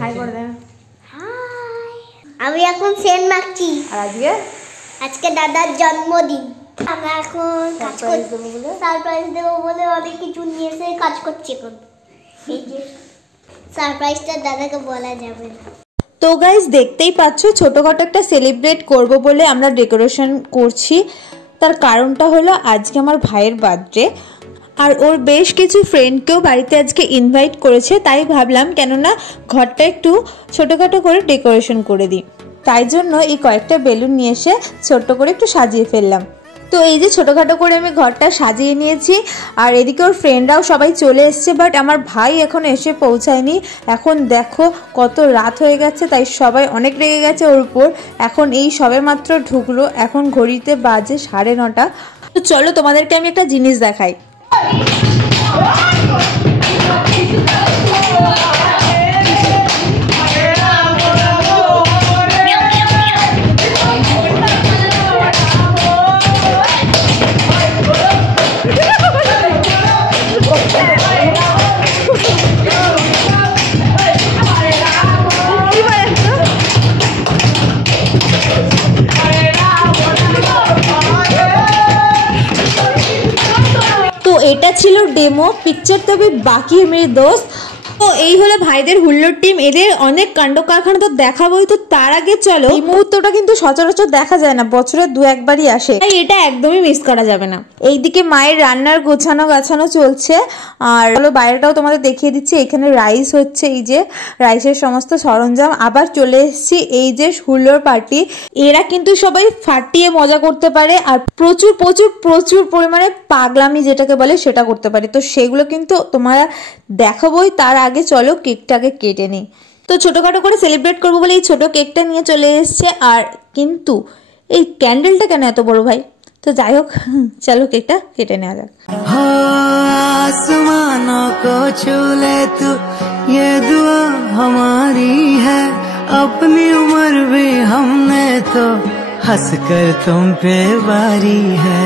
High করে দেন। High, আমি এখন সেন্ট মাখছি। আর আজকে দাদার জন্মদিন। আমরা এখন সারপ্রাইজ দেবো বলে অনেক কিছু নিয়ে এসে কাজ করছি এখন। এই যে সারপ্রাইজটা দাদাকে বলা যাবে না। তো গাইস দেখতেই পাচ্ছ ছোটখাটো একটা সেলিব্রেট করব বলে আমরা ডেকোরেশন করছি। তার কারণটা হলো আজকে আমার ভাইয়ের বার্থডে, আর ওর বেশ কিছু ফ্রেন্ডকেও বাড়িতে আজকে ইনভাইট করেছে। তাই ভাবলাম কেননা ঘরটা একটু ছোটোখাটো করে ডেকোরেশন করে দিই, তাই জন্য এই কয়েকটা বেলুন নিয়ে এসে ছোট্ট করে একটু সাজিয়ে ফেললাম। তো এই যে ছোটোখাটো করে আমি ঘরটা সাজিয়ে নিয়েছি, আর এদিকে ওর ফ্রেন্ডরাও সবাই চলে এসছে, বাট আমার ভাই এখন এসে পৌঁছায়নি। এখন দেখো কত রাত হয়ে গেছে, তাই সবাই অনেক রেগে গেছে ওর উপর। এখন এই সবে মাত্র ঢুকলো, এখন ঘড়িতে বাজে 9:30। তো চলো তোমাদেরকে আমি একটা জিনিস দেখাই। তো এটা ছিল ডেমো পিকচার, তবে বাকি মেরে দোস্ত। তো এই হলো ভাইদের হুল্লোড় টিম, এদের অনেক কাণ্ড কারখানা তো দেখাবোই। তো তার আগে চলো, এই মুহূর্তটা কিন্তু সচরাচর দেখা যায় না, বছরে 2-1বারই আসে, তাই এটা একদমই মিস করা যাবে না। এইদিকে মায়ের রান্নার গোছানো গাছানো চলছে, আর হলো বাইরেটাও তোমাদের দেখিয়ে দিচ্ছি। এখানে রাইস হচ্ছে, এই যে রাইসের সমস্ত সরঞ্জাম। আবার চলে এসেছি এই যে হুল্লোড় পার্টি। এরা কিন্তু সবাই ফাটিয়ে মজা করতে পারে, আর প্রচুর প্রচুর প্রচুর পরিমাণে পাগলামি যেটাকে বলে সেটা করতে পারে। তো সেগুলো কিন্তু তোমরা দেখাবোই। তার আগে চলো কেকটাকে কেটে নিই। তো ছোটোখাটো করে সেলিব্রেট করবো বলে এই ছোটো কেকটা নিয়ে চলে এসছে। আর কিন্তু এই ক্যান্ডেলটা কেন এত বড় ভাই? তো যাই হোক, চলো কেকটা কেটে নেওয়া যাক। आसमानों को छू ले तू, ये दुआ हमारी है। अपनी उम्र भी हमने तो हंस कर तुम पे वारी है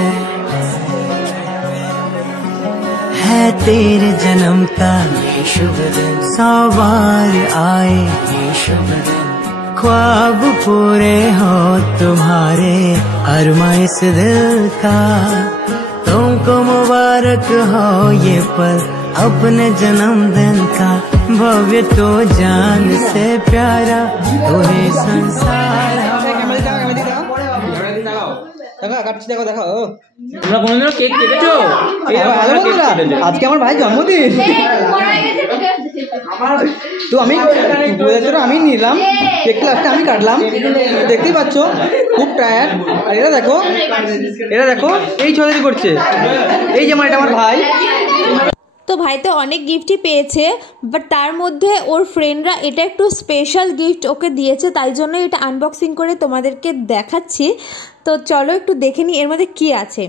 तेरे जन्म का ये शुभ दिन, 100 बार आए ये शुभ दिन, ख्वाब पूरे हो तुम्हारे अरमां इस दिल का। तुमको मुबारक हो ये पल अपने जन्मदिन का, भव्य तो जान से प्यारा तुम्हें संसार। দেখো দেখো তোমরা কোনদিন কেক কেটেছো? আজকে আমার ভাই জন্মদিন, তো আমি আমি নিলাম কেক, লাস্টে আমি কাটলাম। দেখতেই পাচ্ছ খুব টায়ার্ড। আর এটা দেখো, এটা দেখো এই ছড়াছড়ি করছে, এই যে এটা আমার ভাই। তো ভাই তো অনেক গিফটই পেয়েছে, বাট তার মধ্যে ওর ফ্রেন্ডরা এটা একটু স্পেশাল গিফট ওকে দিয়েছে, তাই জন্য এটা আনবক্সিং করে তোমাদেরকে দেখাচ্ছি। তো চলো একটু দেখে নিই এর মধ্যে কি আছে।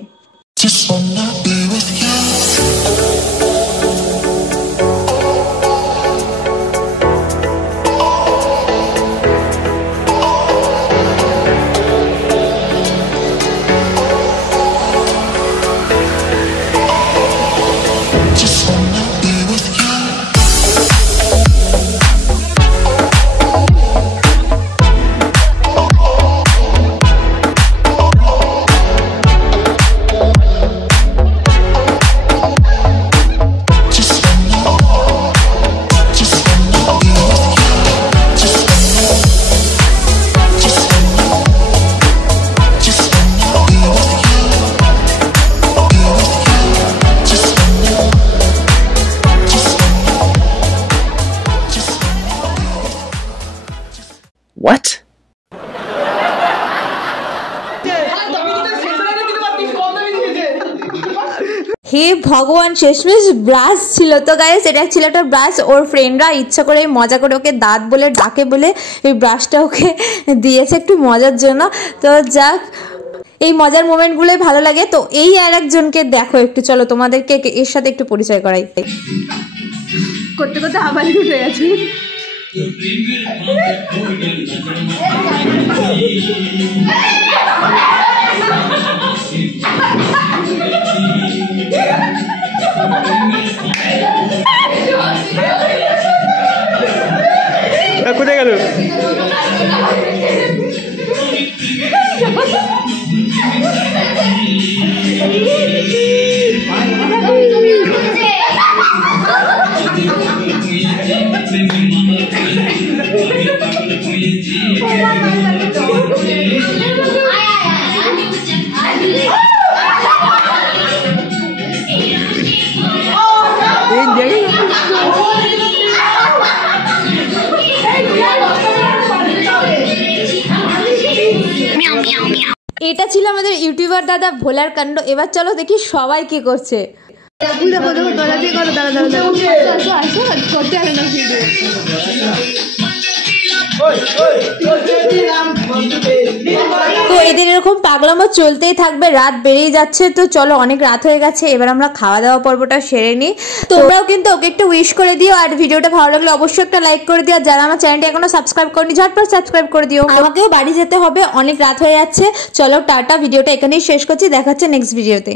What? হে ভগবান, শেষমেশ ব্রাশ ছিল। তো গাইস এটা ছিল একটা ব্রাশ, ওর ফ্রেন্ডরা ইচ্ছা করে মজা করে ওকে দাঁত বলে ডাকে বলে এই ব্রাশটা ওকে দিয়েছে একটু মজার জন্য। তো যাক, এই মজার মোমেন্টগুলোই ভালো লাগে। তো এই আর একজনকে দেখো একটু, চলো তোমাদেরকে এর সাথে একটু পরিচয় করাই। করতে করতে আবার উঠে গেছে। কোথায় গেল? এটা ছিল আমাদের ইউটিউবার দাদা ভোলার কাণ্ড। এবার চলো দেখি সবাই কি করছে। তো এদের এরকম পাগলামো চলতেই থাকবে, রাত বেরিয়ে যাচ্ছে। তো চলো, অনেক রাত হয়ে গেছে, এবার আমরা খাওয়া দাওয়া পর্বটা সেরে নিই। তোমরাও কিন্তু ওকে একটু উইশ করে দিও, আর ভিডিওটা ভালো লাগলে অবশ্যই একটা লাইক করে দিও। আর যারা আমার চ্যানেলটি এখনো সাবস্ক্রাইব করনি, ঝটপট সাবস্ক্রাইব করে দিও। আমাকেও বাড়ি যেতে হবে, অনেক রাত হয়ে যাচ্ছে। চলো টাটা, ভিডিওটা এখানেই শেষ করছি, দেখাচ্ছে নেক্সট ভিডিওতে।